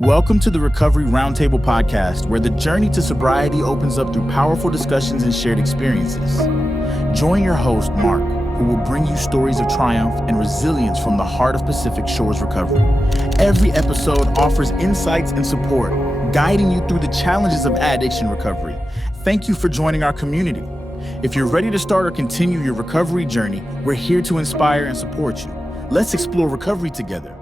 Welcome to the Recovery Roundtable podcast, where the journey to sobriety opens up through powerful discussions and shared experiences. Join your host, Mark, who will bring you stories of triumph and resilience from the heart of Pacific Shores recovery. Every episode offers insights and support, guiding you through the challenges of addiction recovery. Thank you for joining our community. If you're ready to start or continue your recovery journey, we're here to inspire and support you. Let's explore recovery together.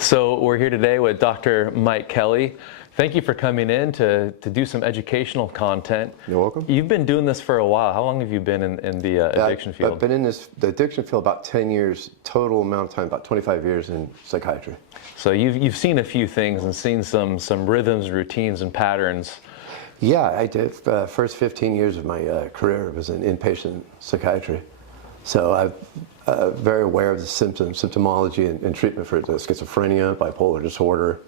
So we're here today with Dr. Mike Kelly. Thank you for coming in to do some educational content. You're welcome. You've been doing this for a while. How long have you been in the addiction field? I've been in the addiction field about 10 years, total amount of time, about 25 years in psychiatry. So you've seen a few things and seen some rhythms, routines, and patterns. Yeah, I did. First 15 years of my career was in inpatient psychiatry. So I'm very aware of the symptomology and treatment for schizophrenia, bipolar disorder,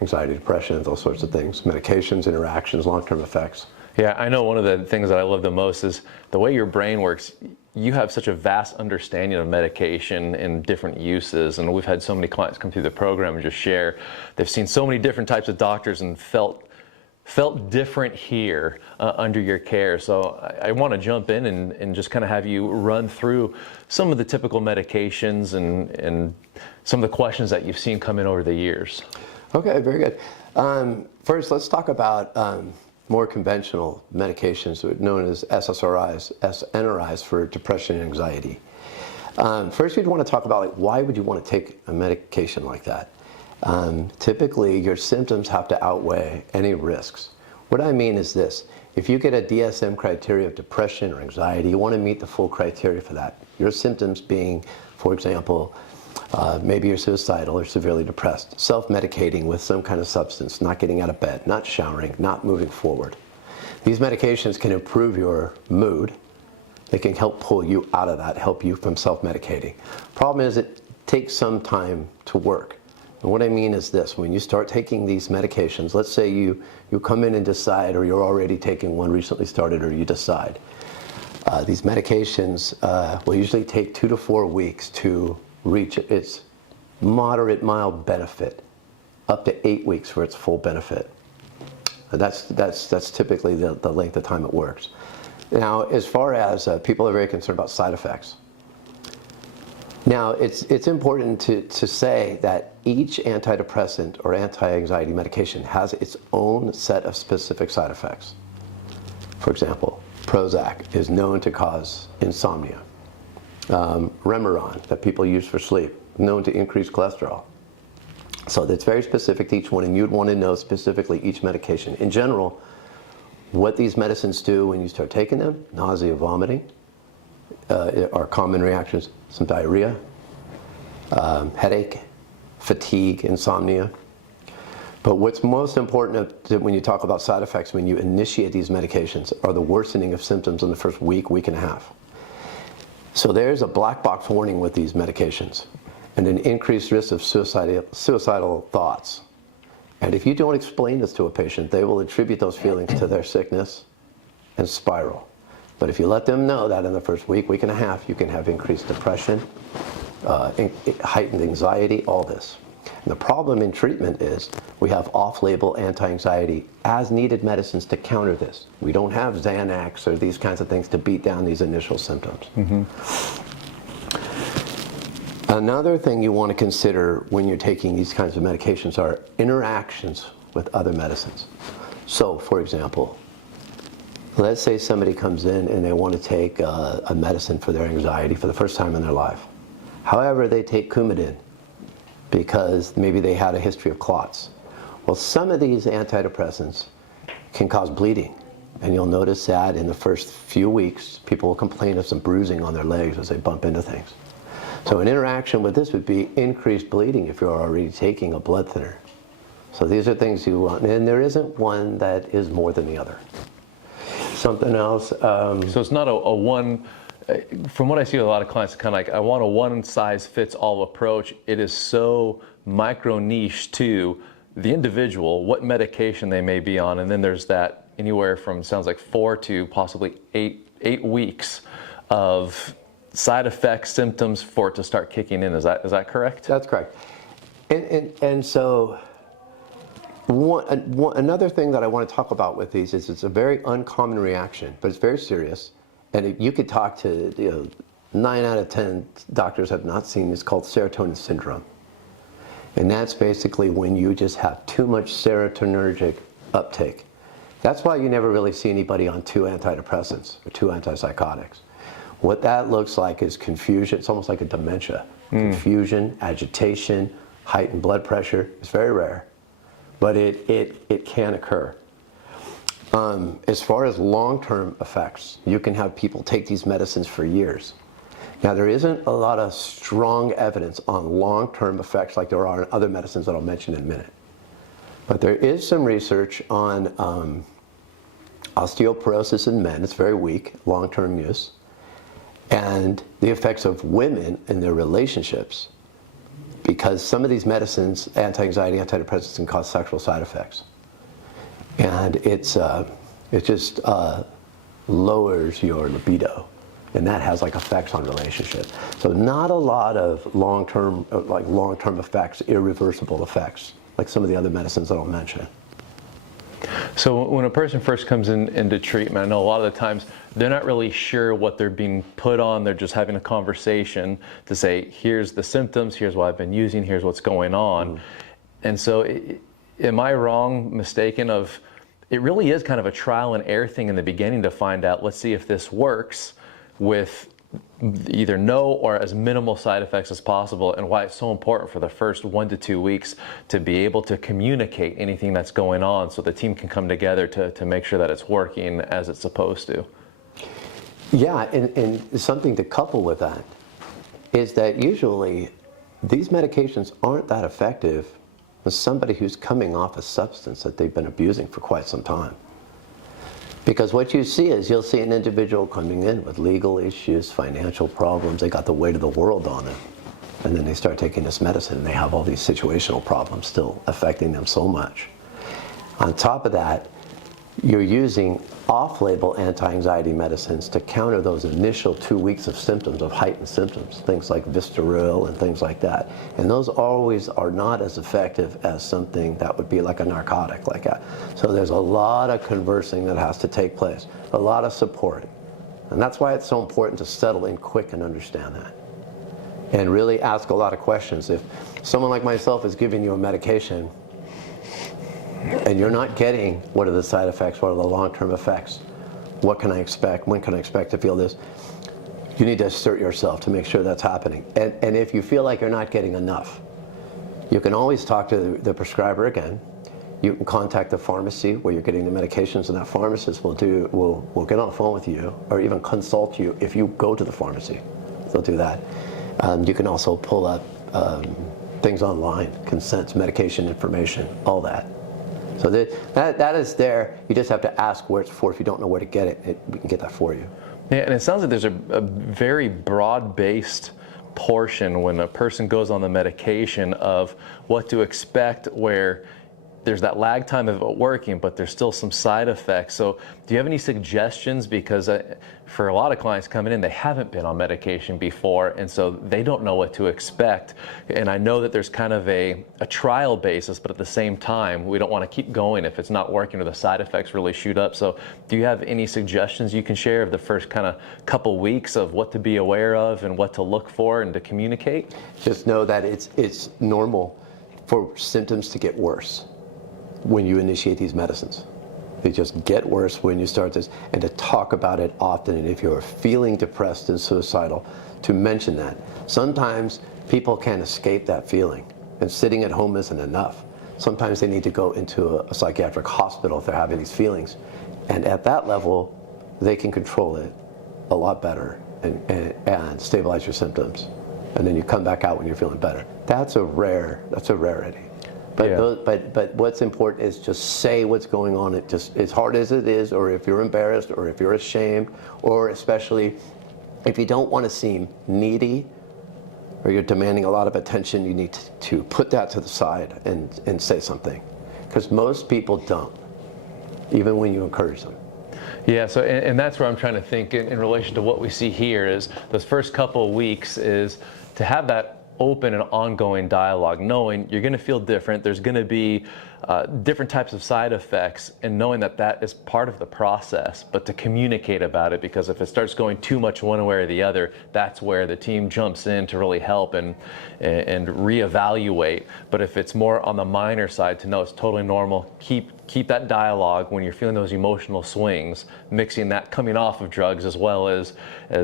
anxiety, depression, those sorts of things, medications, interactions, long-term effects. Yeah, I know one of the things that I love the most is the way your brain works. You have such a vast understanding of medication and different uses, and we've had so many clients come through the program and just share. They've seen so many different types of doctors and felt different here under your care. So I want to jump in and just kind of have you run through some of the typical medications and some of the questions that you've seen come in over the years. Okay, very good. First, let's talk about more conventional medications known as SSRIs, SNRIs for depression and anxiety. First, we'd want to talk about why would you want to take a medication like that? Typically, your symptoms have to outweigh any risks. What I mean is this: if you get a DSM criteria of depression or anxiety, you want to meet the full criteria for that. Your symptoms being, for example, maybe you're suicidal or severely depressed, self-medicating with some kind of substance, not getting out of bed, not showering, not moving forward. These medications can improve your mood. They can help pull you out of that, help you from self-medicating. Problem is, it takes some time to work. And what I mean is this: when you start taking these medications, let's say you come in and decide, or you're already taking one, recently started, or you decide, these medications will usually take 2 to 4 weeks to reach its moderate, mild benefit, up to 8 weeks for its full benefit. That's typically the length of time it works. Now, as far as people are very concerned about side effects. Now, it's important to say that each antidepressant or anti-anxiety medication has its own set of specific side effects. For example, Prozac is known to cause insomnia. Remeron, that people use for sleep, known to increase cholesterol. So that's very specific to each one, and you'd want to know specifically each medication. In general, what these medicines do when you start taking them: nausea, vomiting, are common reactions, some diarrhea, headache, fatigue, insomnia. But what's most important when you talk about side effects when you initiate these medications are the worsening of symptoms in the first week and a half. So there's a black box warning with these medications and an increased risk of suicidal thoughts. And if you don't explain this to a patient, they will attribute those feelings to their sickness and spiral. But if you let them know that in the first week and a half, you can have increased depression, heightened anxiety, all this. And the problem in treatment is we have off-label anti-anxiety as-needed medicines to counter this. We don't have Xanax or these kinds of things to beat down these initial symptoms. Mm-hmm. Another thing you want to consider when you're taking these kinds of medications are interactions with other medicines. So, for example, let's say somebody comes in and they want to take a medicine for their anxiety for the first time in their life. However, they take Coumadin because maybe they had a history of clots. Well, some of these antidepressants can cause bleeding, and you'll notice that in the first few weeks, people will complain of some bruising on their legs as they bump into things. So an interaction with this would be increased bleeding if you're already taking a blood thinner. So these are things you want, and there isn't one that is more than the other. Something else. So it's not a one. From what I see with a lot of clients, it's kind of like, I want a one-size-fits-all approach. It is so micro-niche to the individual, what medication they may be on, and then there's that anywhere from, sounds like 4 to possibly 8 weeks of side effects, symptoms for it to start kicking in. Is that correct? That's correct. And so Another thing that I want to talk about with these is it's a very uncommon reaction, but it's very serious. And you could talk to 9 out of 10 doctors have not seen. It's called serotonin syndrome. And that's basically when you just have too much serotonergic uptake. That's why you never really see anybody on 2 antidepressants or 2 antipsychotics. What that looks like is confusion. It's almost like a dementia. Confusion, agitation, heightened blood pressure. It's very rare, but it can occur. As far as long-term effects, you can have people take these medicines for years. Now, there isn't a lot of strong evidence on long-term effects like there are in other medicines that I'll mention in a minute. But there is some research on osteoporosis in men. It's very weak, long-term use. And the effects of women in their relationships, because some of these medicines, anti-anxiety, antidepressants, can cause sexual side effects. And it just lowers your libido, and that has like effects on relationships. So not a lot of long-term effects, irreversible effects, like some of the other medicines that I'll mention. So when a person first comes into treatment, I know a lot of the times they're not really sure what they're being put on. They're just having a conversation to say, here's the symptoms, here's what I've been using, here's what's going on. And so am I wrong, mistaken, of it really is kind of a trial and error thing in the beginning to find out, let's see if this works with either no or as minimal side effects as possible, and why it's so important for the first 1 to 2 weeks to be able to communicate anything that's going on so the team can come together to make sure that it's working as it's supposed to. Yeah, and something to couple with that is that usually these medications aren't that effective with somebody who's coming off a substance that they've been abusing for quite some time. Because what you see is you'll see an individual coming in with legal issues, financial problems, they got the weight of the world on them. And then they start taking this medicine and they have all these situational problems still affecting them so much. On top of that, you're using off-label anti-anxiety medicines to counter those initial 2 weeks of symptoms, of heightened symptoms, things like Vistaril and things like that. And those always are not as effective as something that would be like a narcotic like that. So there's a lot of conversing that has to take place, a lot of support. And that's why it's so important to settle in quick and understand that. And really ask a lot of questions. If someone like myself is giving you a medication, and you're not getting what are the side effects, what are the long-term effects, what can I expect, when can I expect to feel this, you need to assert yourself to make sure that's happening. And if you feel like you're not getting enough, you can always talk to the prescriber again. You can contact the pharmacy where you're getting the medications, and that pharmacist will get on the phone with you or even consult you if you go to the pharmacy. They'll do that. You can also pull up things online, consents, medication information, all that. So that is there. You just have to ask where it's for. If you don't know where to get it, we can get that for you. Yeah, and it sounds like there's a very broad-based portion when a person goes on the medication of what to expect, where there's that lag time of it working, but there's still some side effects. So do you have any suggestions? Because for a lot of clients coming in, they haven't been on medication before, and so they don't know what to expect. And I know that there's kind of a trial basis, but at the same time, we don't want to keep going if it's not working or the side effects really shoot up. So do you have any suggestions you can share of the first kind of couple weeks of what to be aware of and what to look for and to communicate? Just know that it's normal for symptoms to get worse when you initiate these medicines. They just get worse when you start this, and to talk about it often. And if you're feeling depressed and suicidal, to mention that. Sometimes people can't escape that feeling, and sitting at home isn't enough. Sometimes they need to go into a psychiatric hospital if they're having these feelings. And at that level, they can control it a lot better and stabilize your symptoms. And then you come back out when you're feeling better. That's a rarity. But, Yeah. but what's important is just say what's going on. It just, as hard as it is, or if you're embarrassed, or if you're ashamed, or especially if you don't want to seem needy, or you're demanding a lot of attention, you need to put that to the side and say something. Because most people don't, even when you encourage them. Yeah, so and that's where I'm trying to think in relation to what we see here is those first couple of weeks is to have that open and ongoing dialogue, knowing you're going to feel different. There's going to be different types of side effects, and knowing that that is part of the process, but to communicate about it, because if it starts going too much one way or the other, that's where the team jumps in to really help and reevaluate. But if it's more on the minor side, to know it's totally normal, keep that dialogue when you're feeling those emotional swings, mixing that coming off of drugs as well as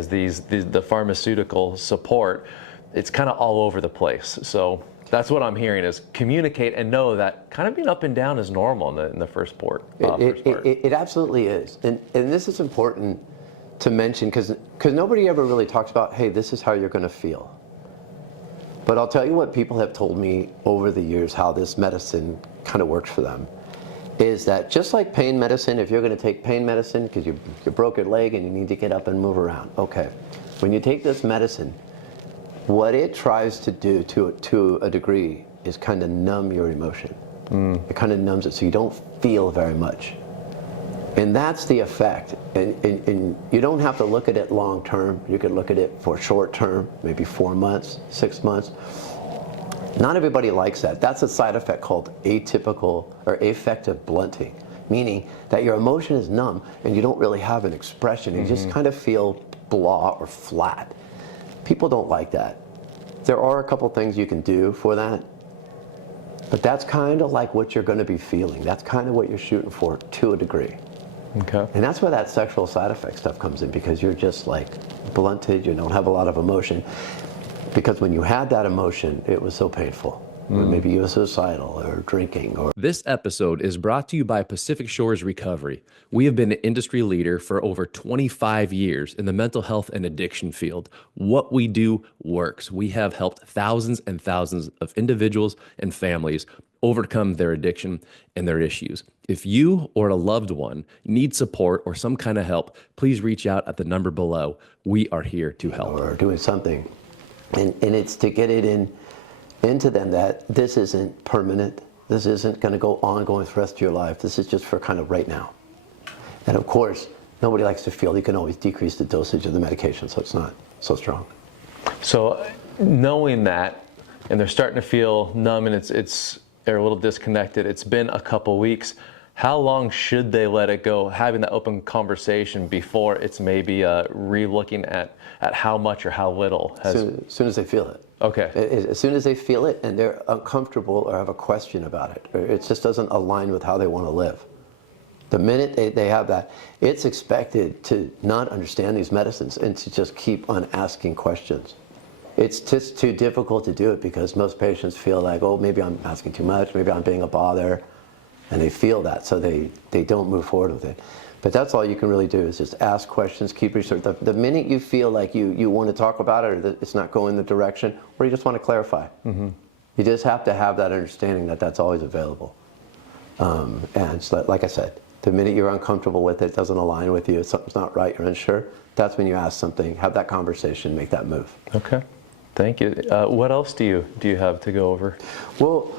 the pharmaceutical support. It's kind of all over the place. So that's what I'm hearing, is communicate and know that kind of being up and down is normal in the first part. It absolutely is. And this is important to mention because nobody ever really talks about, hey, this is how you're going to feel. But I'll tell you what people have told me over the years, how this medicine kind of works for them, is that just like pain medicine, if you're going to take pain medicine because you broke your leg and you need to get up and move around, okay. When you take this medicine, what it tries to do to a degree is kind of numb your emotion. It kind of numbs it so you don't feel very much. And that's the effect. And you don't have to look at it long term. You could look at it for short term, maybe 4 months, 6 months. Not everybody likes that. That's a side effect called atypical or affective blunting, meaning that your emotion is numb and you don't really have an expression. You just kind of feel blah or flat. People don't like that. There are a couple things you can do for that, but that's kind of like what you're going to be feeling. That's kind of what you're shooting for to a degree. Okay. And that's where that sexual side effect stuff comes in, because you're just like blunted, you don't have a lot of emotion. Because when you had that emotion, it was so painful. Or maybe you were suicidal or drinking. This episode is brought to you by Pacific Shores Recovery. We have been an industry leader for over 25 years in the mental health and addiction field. What we do works. We have helped thousands and thousands of individuals and families overcome their addiction and their issues. If you or a loved one need support or some kind of help, please reach out at the number below. We are here to help. Or doing something. And it's to get it into them that this isn't permanent. This isn't going to go on going for the rest of your life. This is just for kind of right now. And of course, nobody likes to feel you can always decrease the dosage of the medication so it's not so strong. So knowing that, and they're starting to feel numb and they're a little disconnected, it's been a couple weeks, how long should they let it go, having that open conversation before it's maybe re-looking at how much or how little? As soon as they feel it. Okay. As soon as they feel it and they're uncomfortable or have a question about it, or it just doesn't align with how they want to live. The minute they have that, it's expected to not understand these medicines and to just keep on asking questions. It's just too difficult to do it because most patients feel like, oh, maybe I'm asking too much, maybe I'm being a bother, and they feel that, so they don't move forward with it. But that's all you can really do, is just ask questions, keep research. The minute you feel like you want to talk about it, or that it's not going the direction, or you just want to clarify, you just have to have that understanding that that's always available. And so like I said, the minute you're uncomfortable with it, doesn't align with you, something's not right, you're unsure, that's when you ask something, have that conversation, make that move. Okay, thank you. What else do you have to go over? Well,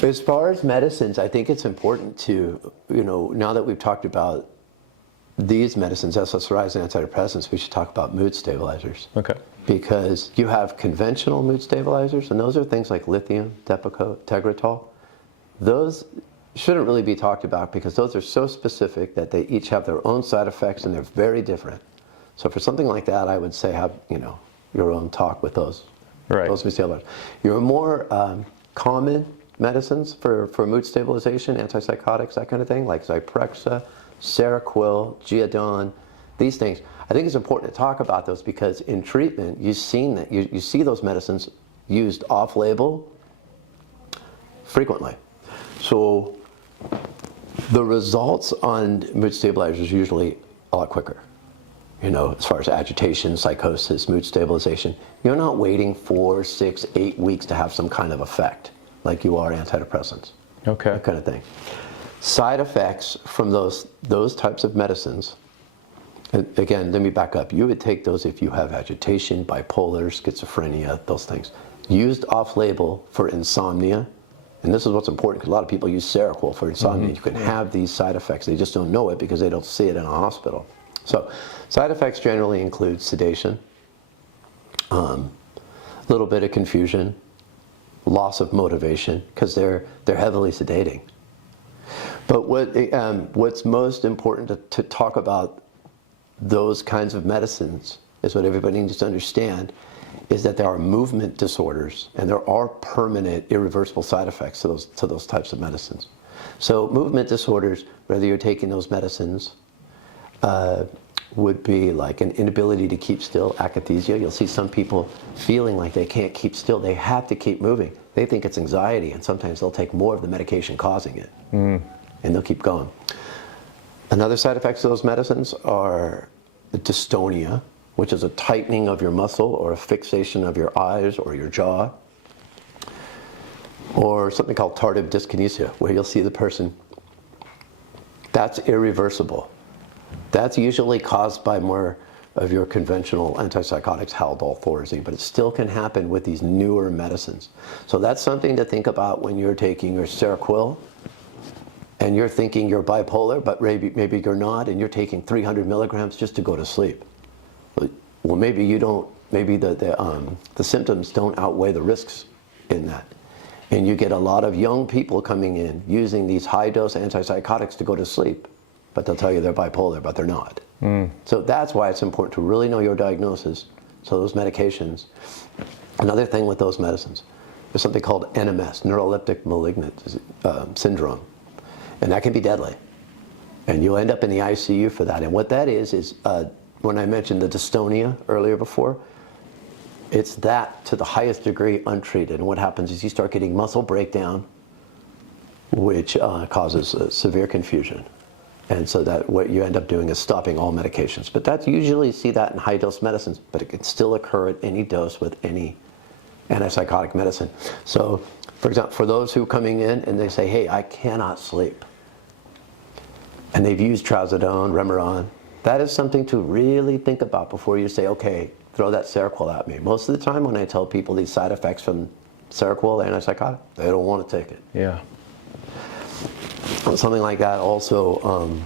as far as medicines, I think it's important to, now that we've talked about these medicines, SSRIs and antidepressants, we should talk about mood stabilizers. Okay. Because you have conventional mood stabilizers, and those are things like lithium, Tegretol. Those shouldn't really be talked about because those are so specific that they each have their own side effects and they're very different. So for something like that, I would say have, your own talk with those. Right. Those mood stabilizers. Your more common medicines for mood stabilization, antipsychotics, that kind of thing, like Zyprexa, Seroquel, Geodon, these things. I think it's important to talk about those because in treatment, you've seen that you see those medicines used off-label frequently. So the results on mood stabilizers are usually a lot quicker. As far as agitation, psychosis, mood stabilization, you're not waiting 4, 6, 8 weeks to have some kind of effect like you are antidepressants. Okay. That kind of thing. Side effects from those types of medicines, and again, let me back up. You would take those if you have agitation, bipolar, schizophrenia, those things. Used off-label for insomnia, and this is what's important because a lot of people use Seroquel for insomnia. You can have these side effects. They just don't know it because they don't see it in a hospital. So side effects generally include sedation, a little bit of confusion, loss of motivation, because they're heavily sedating. But what's most important to talk about those kinds of medicines is what everybody needs to understand is that there are movement disorders and there are permanent irreversible side effects to those types of medicines. So movement disorders, whether you're taking those medicines, would be like an inability to keep still, akathisia. You'll see some people feeling like they can't keep still. They have to keep moving. They think it's anxiety, and sometimes they'll take more of the medication causing it, and they'll keep going. Another side effects of those medicines are dystonia, which is a tightening of your muscle or a fixation of your eyes or your jaw, or something called tardive dyskinesia, where you'll see the person. That's irreversible. That's usually caused by more of your conventional antipsychotics, Haldol, Thorazine, but it still can happen with these newer medicines. So that's something to think about when you're taking your Seroquel and you're thinking you're bipolar, but maybe you're not, and you're taking 300 milligrams just to go to sleep. Well, maybe you don't. Maybe the symptoms don't outweigh the risks in that, and you get a lot of young people coming in using these high-dose antipsychotics to go to sleep, but they'll tell you they're bipolar, but they're not. So that's why it's important to really know your diagnosis. So those medications. Another thing with those medicines, there's something called NMS, neuroleptic malignant syndrome, and that can be deadly. And you'll end up in the ICU for that. And what that is when I mentioned the dystonia earlier before, it's that to the highest degree untreated. And what happens is you start getting muscle breakdown, which causes severe confusion. And so that what you end up doing is stopping all medications. But that's usually see that in high dose medicines, but it can still occur at any dose with any antipsychotic medicine. So, for example, for those who are coming in and they say, hey, I cannot sleep, and they've used trazodone, Remeron, that is something to really think about before you say, okay, throw that Seroquel at me. Most of the time when I tell people these side effects from Seroquel, antipsychotic, they don't want to take it. Yeah. Something like that also,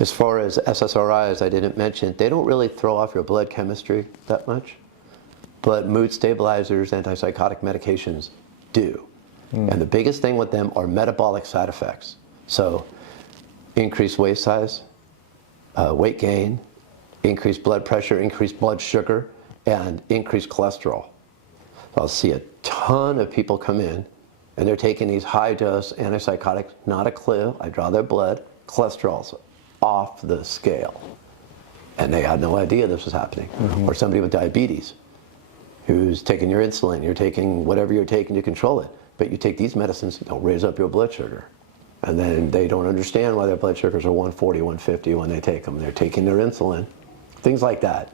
as far as SSRIs, I didn't mention, they don't really throw off your blood chemistry that much, but mood stabilizers, antipsychotic medications do. And the biggest thing with them are metabolic side effects. So increased waist size, weight gain, increased blood pressure, increased blood sugar, and increased cholesterol. I'll see a ton of people come in and they're taking these high-dose antipsychotics, not a clue. I draw their blood, cholesterol's off the scale. And they had no idea this was happening. Or somebody with diabetes who's taking your insulin, you're taking whatever you're taking to control it, but you take these medicines, they'll raise up your blood sugar. And then they don't understand why their blood sugars are 140, 150 when they take them. They're taking their insulin, things like that.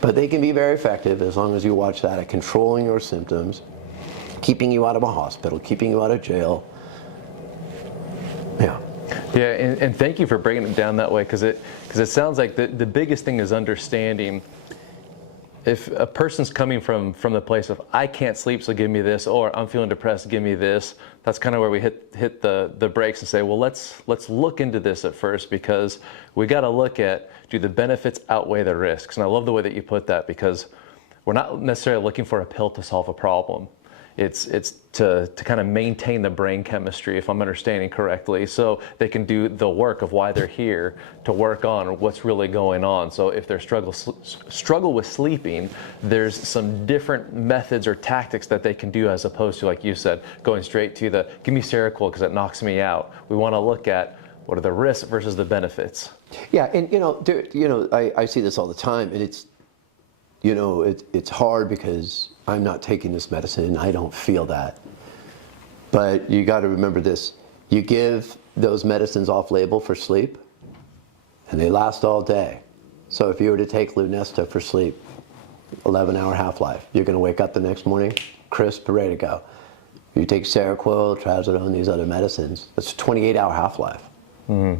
But they can be very effective as long as you watch that at controlling your symptoms, keeping you out of a hospital, keeping you out of jail. Yeah. Yeah, and thank you for breaking it down that way, because it sounds like the biggest thing is understanding if a person's coming from the place of I can't sleep, so give me this, or I'm feeling depressed, give me this. That's kind of where we hit the brakes and say, well, let's look into this at first, because we got to look at, do the benefits outweigh the risks? And I love the way that you put that, because we're not necessarily looking for a pill to solve a problem. It's to kind of maintain the brain chemistry, if I'm understanding correctly, so they can do the work of why they're here, to work on what's really going on. So if they struggle with sleeping, there's some different methods or tactics that they can do, as opposed to, like you said, going straight to the give me Seroquel because it knocks me out. We want to look at what are the risks versus the benefits. Yeah, and I see this all the time, and it's hard because I'm not taking this medicine, I don't feel that. But you got to remember this, you give those medicines off-label for sleep, and they last all day. So if you were to take Lunesta for sleep, 11-hour half-life, you're going to wake up the next morning, crisp, ready to go. You take Seroquel, trazodone, these other medicines, it's a 28-hour half-life.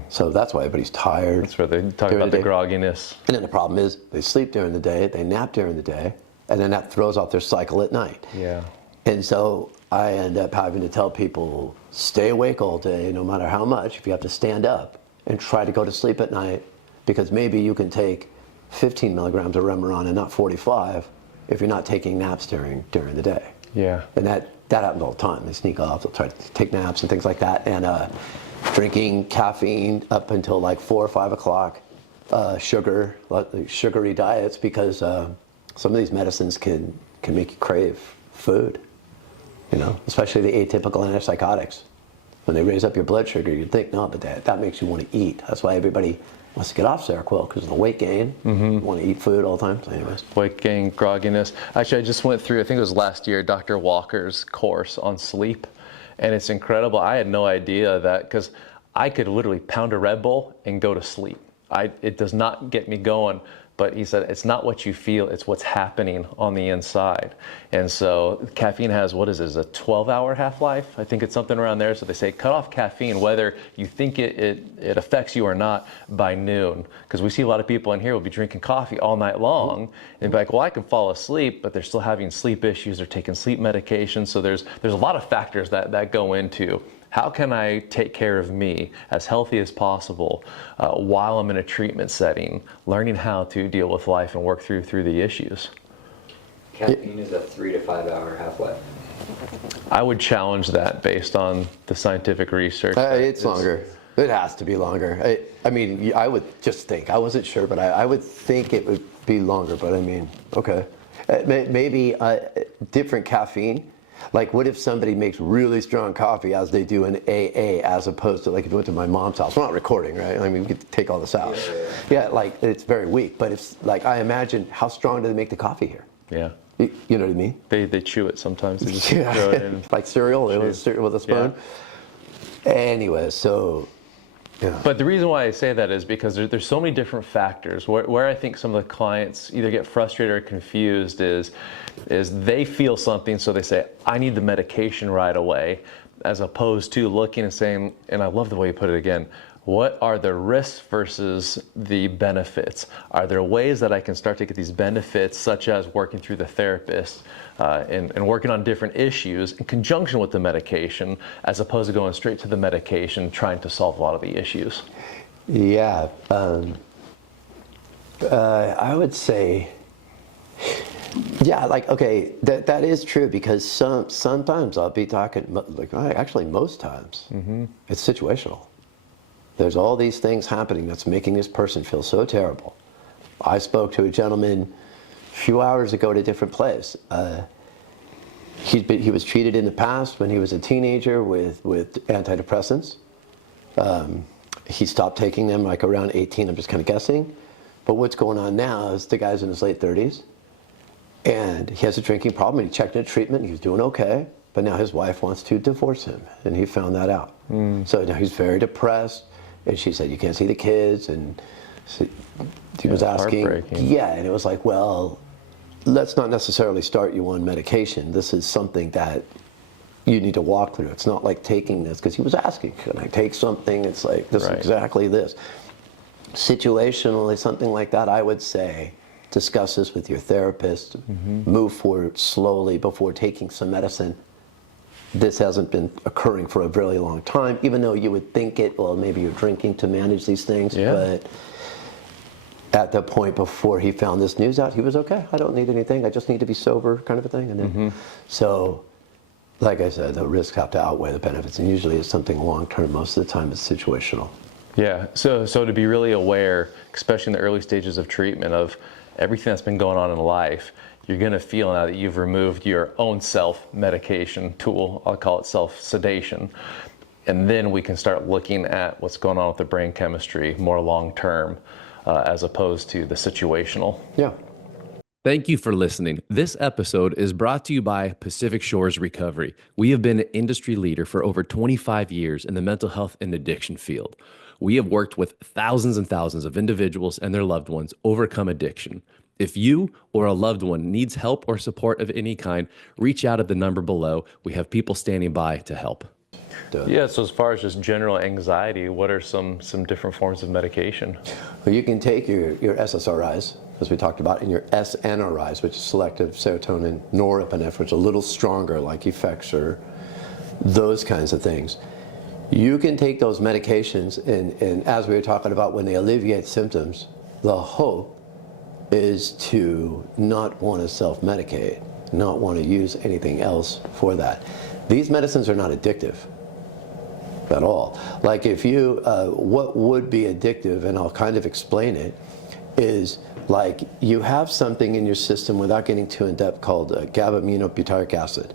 So that's why everybody's tired. That's where they talk about the grogginess. And then the problem is they sleep during the day, they nap during the day, and then that throws off their cycle at night. Yeah. And so I end up having to tell people, stay awake all day, no matter how much, if you have to stand up, and try to go to sleep at night, because maybe you can take 15 milligrams of Remeron and not 45, if you're not taking naps during the day. Yeah. And that happens all the time. They sneak off, they'll try to take naps and things like that. And drinking caffeine up until like 4 or 5 o'clock, sugary diets, because some of these medicines can make you crave food, especially the atypical antipsychotics. When they raise up your blood sugar, you'd think, no, but that makes you want to eat. That's why everybody wants to get off Seroquel, because of the weight gain. You want to eat food all the time. So anyways. Weight gain, grogginess. Actually, I just went through, I think it was last year, Dr. Walker's course on sleep. And it's incredible. I had no idea that, because I could literally pound a Red Bull and go to sleep. It does not get me going. But he said, it's not what you feel, it's what's happening on the inside. And so caffeine has, what is it, a 12-hour half-life? I think it's something around there. So they say cut off caffeine, whether you think it affects you or not, by noon. Because we see a lot of people in here will be drinking coffee all night long. And be like, well, I can fall asleep, but they're still having sleep issues. They're taking sleep medication. So there's a lot of factors that go into how can I take care of me as healthy as possible while I'm in a treatment setting, learning how to deal with life and work through the issues. Caffeine is a 3 to 5 hour half-life. I would challenge that based on the scientific research. It's longer. It has to be longer. I mean, I would just think. I wasn't sure, but I would think it would be longer. But I mean, okay. Maybe different caffeine. Like, what if somebody makes really strong coffee as they do in AA, as opposed to, like, if you went to my mom's house? We're not recording, right? I mean, we could take all this out. Yeah, like, it's very weak. But it's, like, I imagine, how strong do they make the coffee here? Yeah. You know what I mean? They chew it sometimes. They just throw it in. Like cereal, with a spoon. Yeah. Anyway, so... Yeah. But the reason why I say that is because there's so many different factors. Where I think some of the clients either get frustrated or confused is they feel something, so they say, I need the medication right away, as opposed to looking and saying, and I love the way you put it again, what are the risks versus the benefits? Are there ways that I can start to get these benefits, such as working through the therapist and working on different issues in conjunction with the medication, as opposed to going straight to the medication, trying to solve a lot of the issues? Yeah, I would say, yeah, like, okay, that is true, because sometimes I'll be talking, like, actually most times, it's situational. There's all these things happening that's making this person feel so terrible. I spoke to a gentleman a few hours ago at a different place. He was treated in the past when he was a teenager with antidepressants. He stopped taking them like around 18, I'm just kind of guessing. But what's going on now is the guy's in his late 30s, and he has a drinking problem, and he checked into treatment, and he was doing okay, but now his wife wants to divorce him, and he found that out. So now he's very depressed, and she said, you can't see the kids, and so he was asking, and it was like, well, let's not necessarily start you on medication. This is something that you need to walk through. It's not like taking this, because he was asking, can I take something? It's like, this is exactly this. Situationally, something like that, I would say, discuss this with your therapist, move forward slowly before taking some medicine. This hasn't been occurring for a really long time, even though you would think it, well, maybe you're drinking to manage these things, but at the point before he found this news out, he was okay. I don't need anything. I just need to be sober, kind of a thing. And then, so, like I said, the risks have to outweigh the benefits, and usually it's something long-term. Most of the time it's situational. Yeah, so to be really aware, especially in the early stages of treatment, of everything that's been going on in life, you're going to feel now that you've removed your own self-medication tool, I'll call it self-sedation, and then we can start looking at what's going on with the brain chemistry more long-term, as opposed to the situational. Yeah. Thank you for listening. This episode is brought to you by Pacific Shores Recovery. We have been an industry leader for over 25 years in the mental health and addiction field. We have worked with thousands and thousands of individuals and their loved ones overcome addiction. If you or a loved one needs help or support of any kind, reach out at the number below. We have people standing by to help. Yeah, so as far as just general anxiety, what are some different forms of medication? Well, you can take your SSRIs, as we talked about, and your SNRIs, which is selective serotonin norepinephrine, which is a little stronger, like Effexor, those kinds of things. You can take those medications, and as we were talking about, when they alleviate symptoms, the hope is to not want to self-medicate, not want to use anything else for that. These medicines are not addictive at all. Like if you, what would be addictive, and I'll kind of explain it, is like you have something in your system, without getting too in depth, called GABA-aminobutyric acid,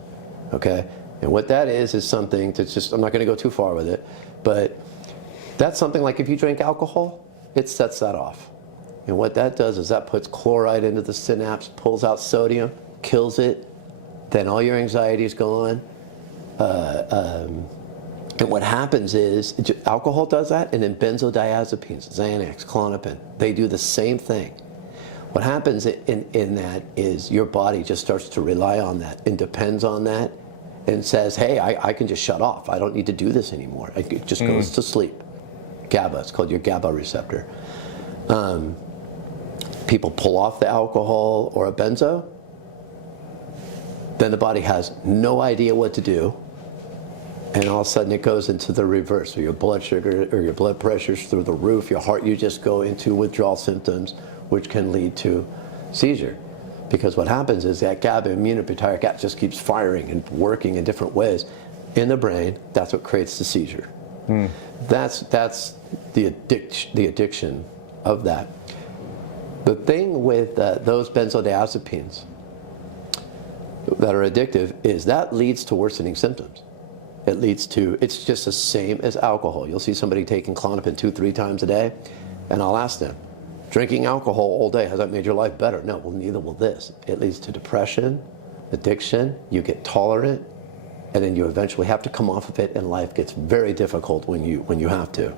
okay? And what that is something that's just, I'm not going to go too far with it, but that's something like if you drink alcohol, it sets that off. And what that does is that puts chloride into the synapse, pulls out sodium, kills it, then all your anxiety is gone. And what happens is, alcohol does that, and then benzodiazepines, Xanax, Klonopin, they do the same thing. What happens in that is your body just starts to rely on that and depends on that and says, hey, I can just shut off. I don't need to do this anymore. It just goes to sleep. GABA, it's called your GABA receptor. People pull off the alcohol or a benzo, then the body has no idea what to do, and all of a sudden it goes into the reverse. So your blood sugar or your blood pressure's through the roof, your heart, you just go into withdrawal symptoms, which can lead to seizure. Because what happens is that GABA-aminobutyric acid just keeps firing and working in different ways in the brain. That's what creates the seizure. That's the addiction of that. The thing with those benzodiazepines that are addictive is that leads to worsening symptoms. It leads to, it's just the same as alcohol. You'll see somebody taking Klonopin 2-3 times a day, and I'll ask them, drinking alcohol all day, has that made your life better? No, well, neither will this. It leads to depression, addiction, you get tolerant, and then you eventually have to come off of it, and life gets very difficult when you have to.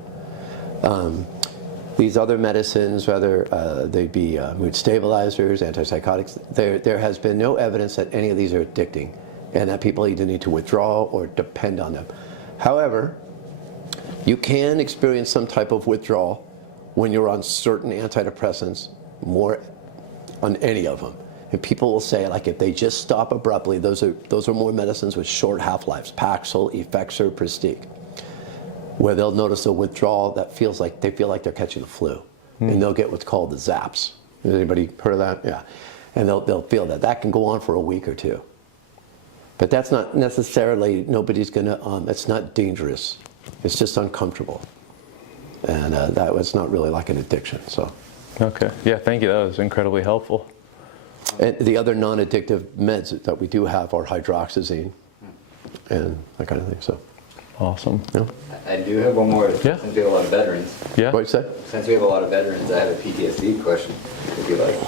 These other medicines, whether they be mood stabilizers, antipsychotics, there has been no evidence that any of these are addicting and that people either need to withdraw or depend on them. However, you can experience some type of withdrawal when you're on certain antidepressants, more on any of them. And people will say, like, if they just stop abruptly, those are more medicines with short half-lives, Paxil, Effexor, Pristiq, where they'll notice a withdrawal that feels like they feel like they're catching the flu. And they'll get what's called the zaps. Has anybody heard of that? Yeah. And they'll feel that. That can go on for a week or two. But that's not necessarily, nobody's gonna, it's not dangerous. It's just uncomfortable. And that was not really like an addiction, so. Okay, yeah, thank you, that was incredibly helpful. And the other non-addictive meds that we do have are hydroxyzine and that kind of thing, so. Awesome. Yeah. I do have one more, Yeah. since we have a lot of veterans. Yeah. What you say? Since we have a lot of veterans, I have a PTSD question, if you like.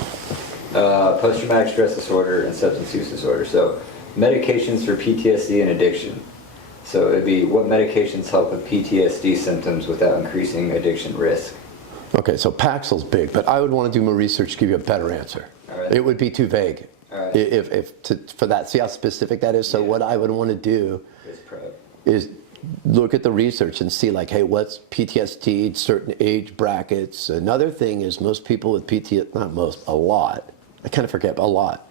Post-traumatic stress disorder and substance use disorder. So, medications for PTSD and addiction. So it'd be, what medications help with PTSD symptoms without increasing addiction risk? Okay, so Paxil's big, but I would want to do more research to give you a better answer. All right. It would be too vague. All right. For that, see how specific that is? So Yeah. what I would want to do is look at the research and see, like, hey, what's PTSD, certain age brackets. Another thing is most people with PTSD, not most, a lot, I kind of forget, but a lot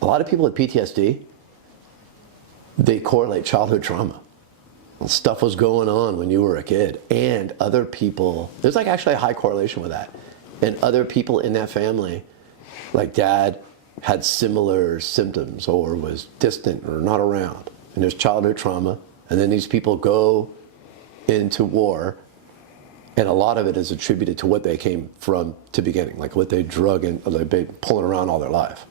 of people with PTSD, they correlate childhood trauma. Stuff was going on when you were a kid, and other people, there's like actually a high correlation with that. And other people in that family, like dad, had similar symptoms or was distant or not around. And there's childhood trauma. And then these people go into war, and a lot of it is attributed to what they came from to beginning, like what they drug and they've been pulling around all their life.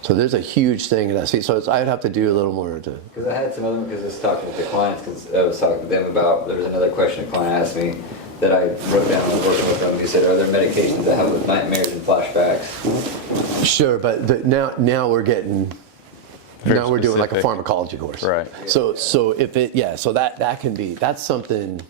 So there's a huge thing in that. See, so I'd have to do a little more to. Because I had some other, because I was talking with the clients, because I was talking to them about, there was another question a client asked me that I wrote down when I was working with them. He said, are there medications that help with nightmares and flashbacks? Sure, but now we're getting, Very now we're doing like a specific. pharmacology course. Right. So if it, yeah, so that can be, that's something,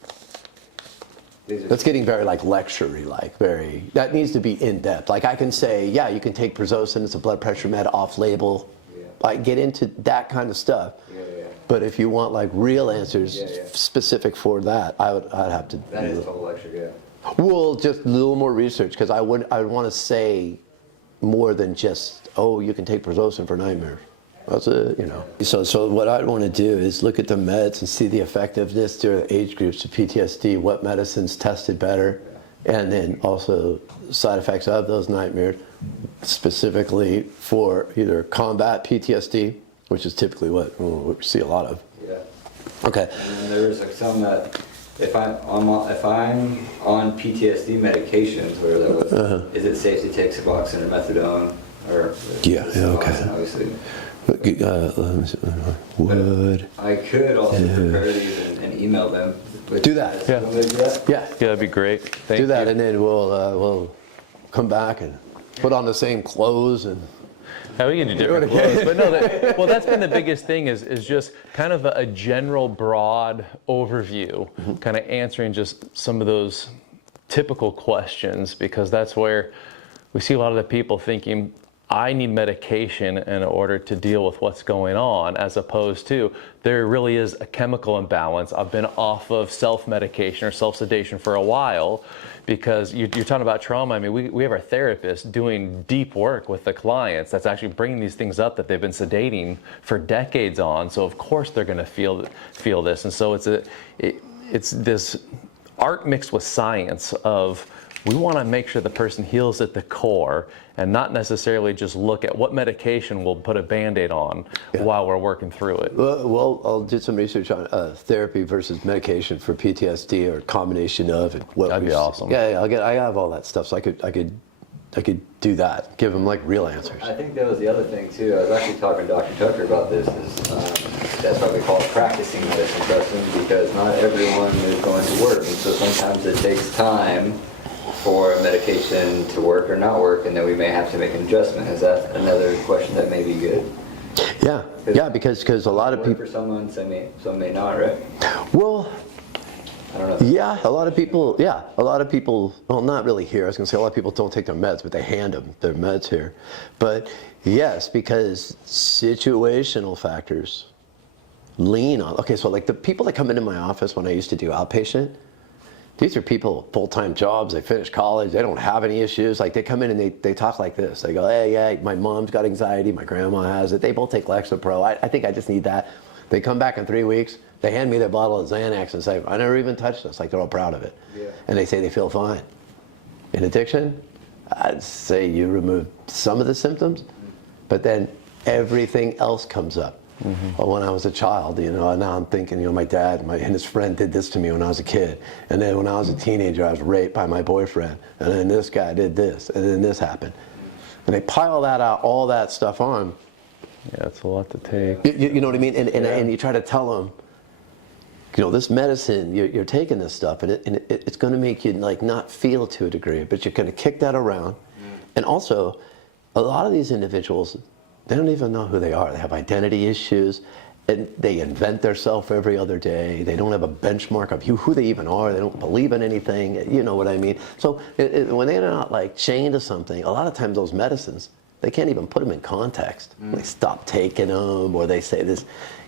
that's getting very like lecture-y, like very, that needs to be in depth. Like I can say, yeah, you can take Prazosin, it's a blood pressure med, off-label. Yeah. Like get into that kind of stuff. Yeah. But if you want like real answers Yeah. specific for that, I'd have to. That is a total lecture, yeah. Well, just a little more research, because I would want to say more than just, oh, you can take Prazosin for nightmares. That's it, you know. So what I'd want to do is look at the meds and see the effectiveness to the age groups of PTSD, what medicines tested better, And then also side effects of those nightmares, specifically for either combat PTSD, which is typically what we see a lot of. Yeah. Okay. And then there's like some that if I'm on PTSD medications, whatever that was, is it safe to take Suboxone or methadone or Suboxone, obviously. Would I could also prepare these and email them. do that. Yeah. Want me to do that? Yeah. Yeah, that'd be great. Thank Do that, you. and then we'll come back and put on the same clothes and. Yeah, we can do different clothes, but no, that's been the biggest thing is just kind of a general broad overview, kind of answering just some of those typical questions, because that's where we see a lot of the people thinking, I need medication in order to deal with what's going on, as opposed to there really is a chemical imbalance. I've been off of self-medication or self-sedation for a while, because you're talking about trauma. I mean, we have our therapists doing deep work with the clients that's actually bringing these things up that they've been sedating for decades on. So of course they're going to feel this, and so it's this art mixed with science of we want to make sure the person heals at the core and not necessarily just look at what medication we'll put a Band-Aid on while we're working through it. Well, I'll do some research on therapy versus medication for PTSD, or a combination of it. That'd be awesome. Yeah, I have all that stuff, so I could do that. Give them like real answers. I think that was the other thing too. I was actually talking to Dr. Tucker about this. That's why we call it practicing medicine, Justin, because not everyone is going to work, and so sometimes it takes time for a medication to work or not work, and then we may have to make an adjustment. Is that another question that may be good? Yeah, because a lot of people. For someone, some may not, right? Well, I don't know. yeah, a lot of people. Well, not really here. I was going to say a lot of people don't take their meds, but they hand them their meds here. But yes, because situational factors lean on. Okay, so like the people that come into my office when I used to do outpatient. These are people, full-time jobs, they finished college, they don't have any issues. Like they come in and they talk like this. They go, hey, yeah, my mom's got anxiety, my grandma has it. They both take Lexapro. I think I just need that. They come back in 3 weeks, they hand me their bottle of Xanax and say, I never even touched this. Like they're all proud of it. Yeah. And they say they feel fine. In addiction, I'd say you remove some of the symptoms, but then everything else comes up. Well, when I was a child, and now I'm thinking, my dad and his friend did this to me when I was a kid. And then when I was a teenager, I was raped by my boyfriend. And then this guy did this, and then this happened. And they pile that out, all that stuff on. Yeah, it's a lot to take. You know what I mean? And you try to tell them, this medicine, you're taking this stuff, and it's going to make you like not feel to a degree, but you're going to kick that around. And also, a lot of these individuals, they don't even know who they are. They have identity issues, and they invent themselves every other day. They don't have a benchmark of who they even are. They don't believe in anything. You know what I mean? So when they're not like chained to something, a lot of times those medicines, they can't even put them in context. They stop taking them, or they say this,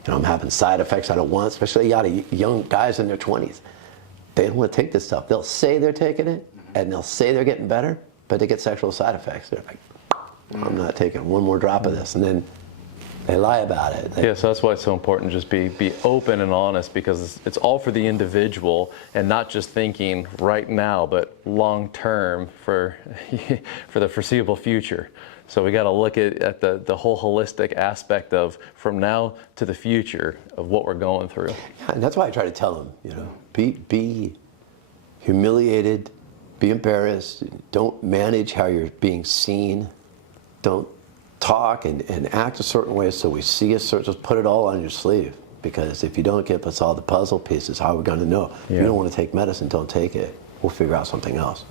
I'm having side effects I don't want, especially out of young guys in their 20s. They don't want to take this stuff. They'll say they're taking it, and they'll say they're getting better, but they get sexual side effects. They're like, I'm not taking one more drop of this, and then they lie about it. Yeah, so that's why it's so important to just be open and honest, because it's all for the individual and not just thinking right now, but long term for the foreseeable future. So we got to look at the whole holistic aspect of from now to the future of what we're going through. Yeah, and that's why I try to tell them, be humiliated, be embarrassed, don't manage how you're being seen. Don't talk and act a certain way so we see a certain, just put it all on your sleeve. Because if you don't give us all the puzzle pieces, how are we going to know? If you don't want to take medicine, don't take it. We'll figure out something else.